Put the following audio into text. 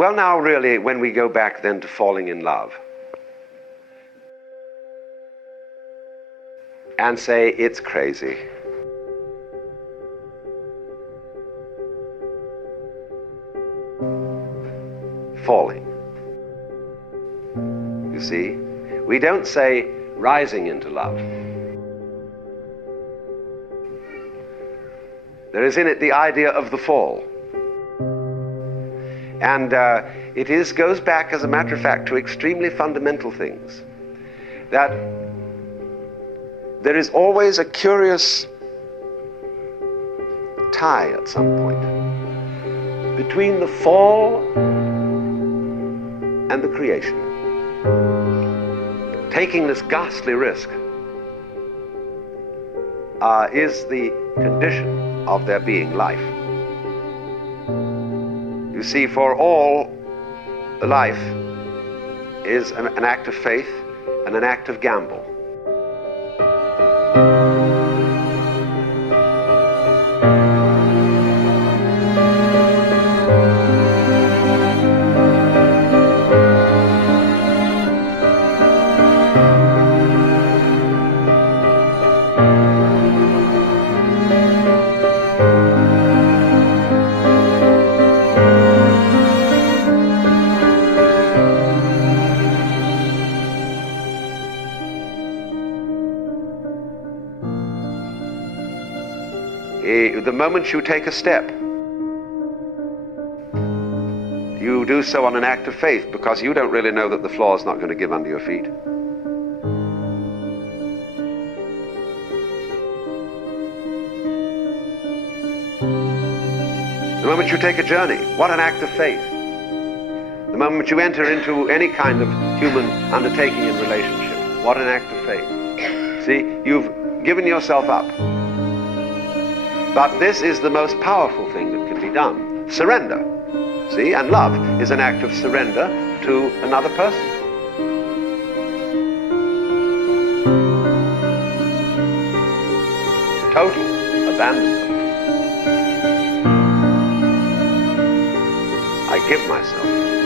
Well, now really, when we go back then to falling in love and say it's crazy. Falling. You see, we don't say rising into love. There is in it the idea of the fall. And it goes back, as a matter of fact, to extremely fundamental things. That there is always a curious tie at some point between the fall and the creation. Taking this ghastly risk is the condition of there being life. You see, for all, life is an act of faith and an act of gamble. The moment you take a step, you do so on an act of faith, because you don't really know that the floor is not going to give under your feet. The moment you take a journey, what an act of faith. The moment you enter into any kind of human undertaking and relationship, what an act of faith. See, you've given yourself up. But this is the most powerful thing that can be done. Surrender. See, and love is an act of surrender to another person. Total abandonment. I give myself.